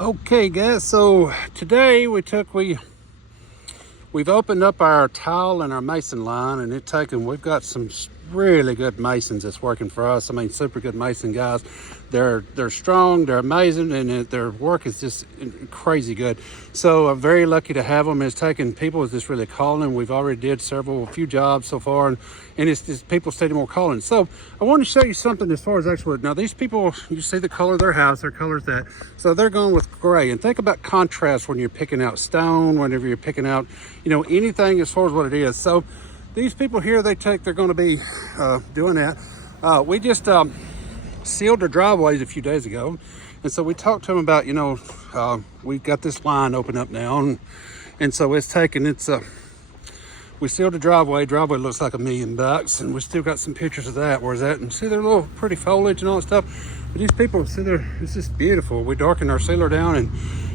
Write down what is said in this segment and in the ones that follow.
Okay guys, so today we've opened up our tile and our mason line, and we've got some really good masons that's working for us. I mean, super good mason guys. They're strong, they're amazing, and their work is just crazy good. So I'm very lucky to have them. It's taken people is just really calling. We've already did a few jobs so far, and it's just people stating more calling. So I want to show you something as far as actual. Now these people, you see the color of their house, their color's that. So they're going with gray. And think about contrast when you're picking out stone, whenever you're picking out, anything as far as what it is. So these people here, they're going to be doing that. We just sealed their driveways a few days ago, and so we talked to them about, we've got this line open up now, and so we sealed the driveway. Driveway looks like $1 million, and we still got some pictures of that. Where's that? And see their little pretty foliage and all that stuff. But these people, see there, it's just beautiful. We darkened our sealer down, and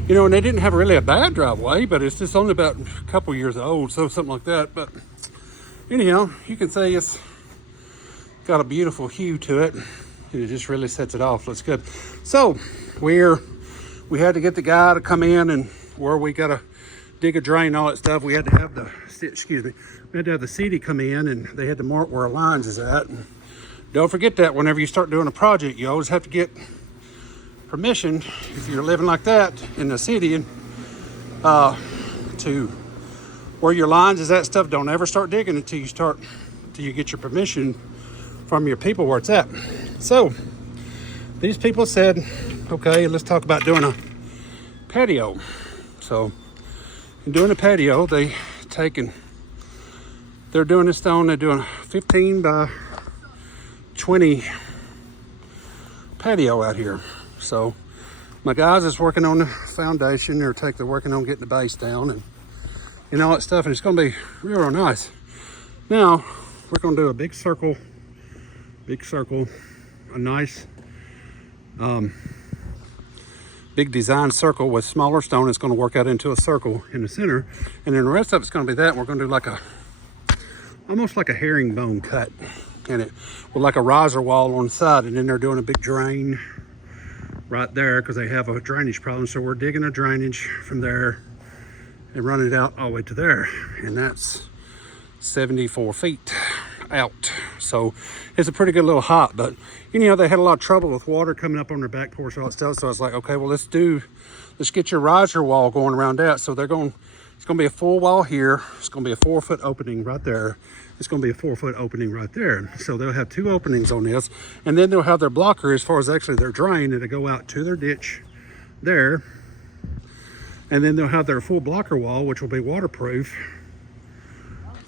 and they didn't have really a bad driveway, but it's just only about a couple years old, so something like that. But anyhow, you can see it's got a beautiful hue to it. It just really sets it off. Looks good. So we had to get the guy to come in, and where we got to dig a drain, all that stuff. We had to have the city come in, and they had to mark where our lines is at. And don't forget that whenever you start doing a project, you always have to get permission if you're living like that in the city, and to where your lines is at stuff. Don't ever start digging until you get your permission from your people where it's at. So these people said, okay, let's talk about doing a patio. So in doing a patio, they're doing this stone. They're doing a 15 by 20 patio out here. So my guys is working on the foundation. They're working on getting the base down and all that stuff, and it's going to be real nice. Now we're going to do a big circle, a nice big design circle with smaller stone. It's going to work out into a circle in the center, and then the rest of it's going to be that. We're going to do almost like a herringbone cut in it, with like a riser wall on the side, and then they're doing a big drain right there because they have a drainage problem. So we're digging a drainage from there and running it out all the way to there, and that's 74 feet out. So it's a pretty good little hop. But they had a lot of trouble with water coming up on their back porch and all that stuff. So I was like, okay, well, let's get your riser wall going around that. So it's going to be a full wall here. It's going to be a 4-foot opening right there. It's going to be a 4-foot opening right there. So they'll have 2 openings on this, and then they'll have their blocker as far as actually their drain, and it'll go out to their ditch there. And then they'll have their full blocker wall, which will be waterproof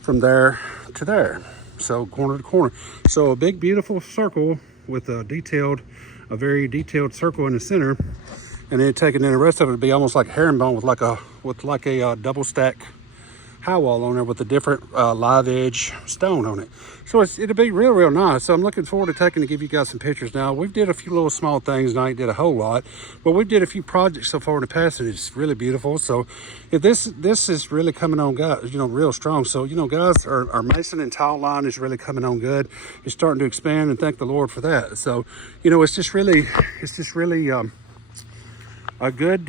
from there to there. So corner to corner. So a big beautiful circle with a very detailed circle in the center, and then taking in the rest of it would be almost like herringbone with like a double stack high wall on there with a different live edge stone on it. So it'll be real nice. So I'm looking forward to give you guys some pictures. Now we've did a few little small things, and I ain't did a whole lot, but we did a few projects so far in the past, and it's really beautiful. So if this is really coming on, guys, real strong. So guys, our mason and tile line is really coming on good. It's starting to expand, and thank the Lord for that. So it's just really a good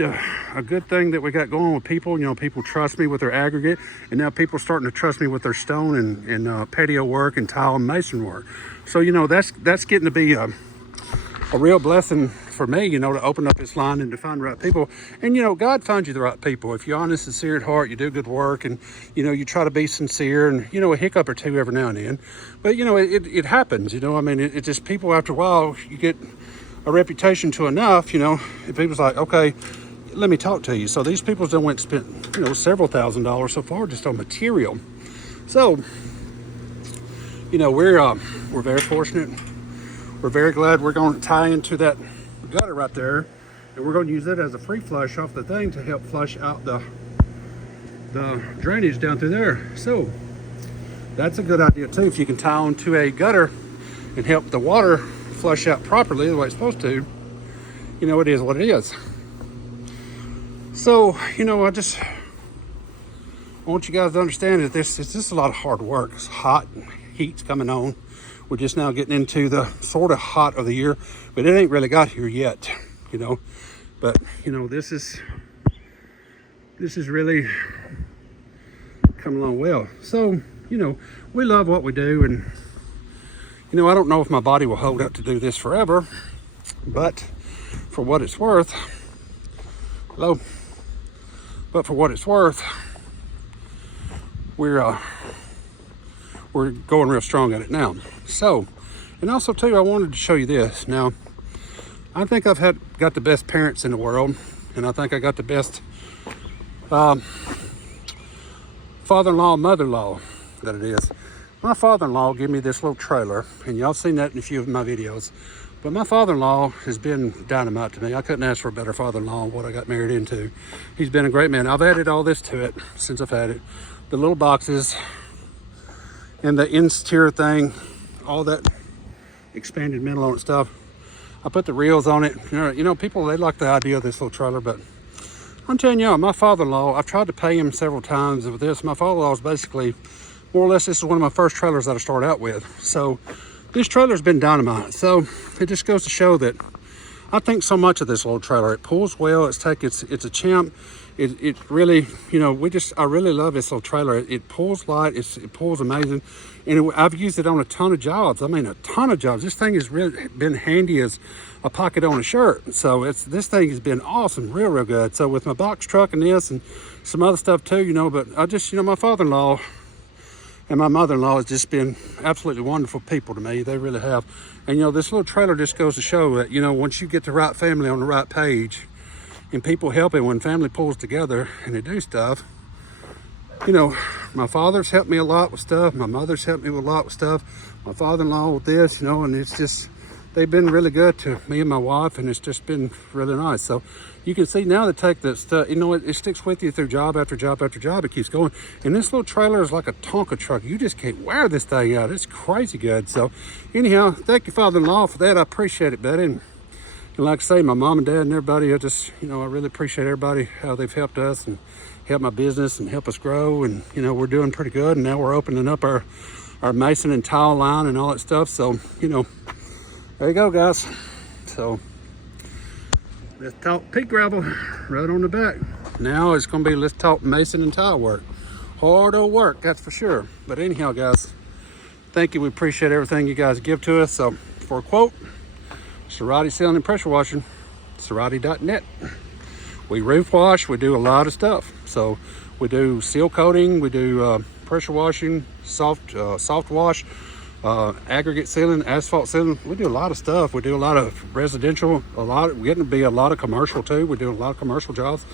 thing that we got going with people. People trust me with their aggregate, and now people starting to trust me with their stone and patio work and tile and mason work. So that's getting to be a real blessing for me, to open up this line and to find the right people. And God finds you the right people. If you're honest, sincere at heart, you do good work, and you try to be sincere, and a hiccup or two every now and then. But it happens. It just, people, after a while, you get a reputation to enough, and people's like, okay, let me talk to you. So these people done went and spent several $1,000s so far just on material. So we're very fortunate. We're very glad. We're going to tie into that gutter right there, and we're going to use it as a free flush off the thing to help flush out the drainage down through there. So that's a good idea too, if you can tie onto a gutter and help the water flush out properly the way it's supposed to. It is what it is. So I just want you guys to understand that it's just a lot of hard work. It's hot, heat's coming on. We're just now getting into the sort of hot of the year, but it ain't really got here yet. But you know, this is really coming along well. So, you know, we love what we do, and you know, I don't know if my body will hold up to do this forever, but for what it's worth, hello, but for what it's worth, we're going real strong at it now. So, and also too, I wanted to show you this. Now, I think I've got the best parents in the world, and I think I got the best father-in-law, mother-in-law that it is. My father-in-law gave me this little trailer, and y'all seen that in a few of my videos. But my father-in-law has been dynamite to me. I couldn't ask for a better father-in-law than what I got married into. He's been a great man. I've added all this to it since I've had it. The little boxes and the interior thing, all that expanded metal on it stuff. I put the reels on it. You know, people, they like the idea of this little trailer, but I'm telling y'all, my father-in-law, I've tried to pay him several times with this. My father-in-law is basically, more or less, this is one of my first trailers that I started out with. So this trailer's been dynamite. So it just goes to show that I think so much of this little trailer. It pulls well. It's a champ. It really, you know, I really love this little trailer. It pulls light. It pulls amazing. And I've used it on a ton of jobs. I mean, a ton of jobs. This thing has really been handy as a pocket on a shirt. So this thing has been awesome, real good. So with my box truck and this and some other stuff too, you know, but I just, you know, my father-in-law and my mother-in-law has just been absolutely wonderful people to me. They really have. And, you know, this little trailer just goes to show that, you know, once you get the right family on the right page and people helping, when family pulls together and they do stuff, you know, my father's helped me a lot with stuff. My mother's helped me with a lot with stuff. My father-in-law with this, you know, and it's just, they've been really good to me and my wife, and it's just been really nice. So you can see now, they take the stuff, you know, it sticks with you through job after job after job. It keeps going. And this little trailer is like a Tonka truck. You just can't wear this thing out. It's crazy good. So anyhow, thank you, father-in-law, for that. I appreciate it, buddy. And like I say, my mom and dad and everybody, I just, you know, I really appreciate everybody, how they've helped us and helped my business and help us grow. And, you know, we're doing pretty good. And now we're opening up our mason and tile line and all that stuff. So, you know, there you go, guys. So let's talk pea gravel right on the back. Now it's going to be, let's talk mason and tile work. Harder work, that's for sure. But anyhow, guys, thank you. We appreciate everything you guys give to us. So for a quote, Cerati Sealing and Pressure Washing, Cerati.net. We roof wash. We do a lot of stuff. So we do seal coating. We do pressure washing, soft wash, aggregate sealing, asphalt sealing. We do a lot of stuff. We do a lot of residential, we're getting to be a lot of commercial too. We're doing a lot of commercial jobs.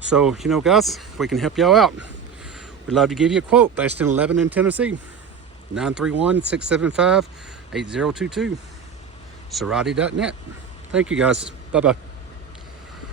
So, you know, guys, we can help y'all out. We'd love to give you a quote based in Lebanon, Tennessee. 931-675-8022. Cerati.net. Thank you, guys. Bye-bye.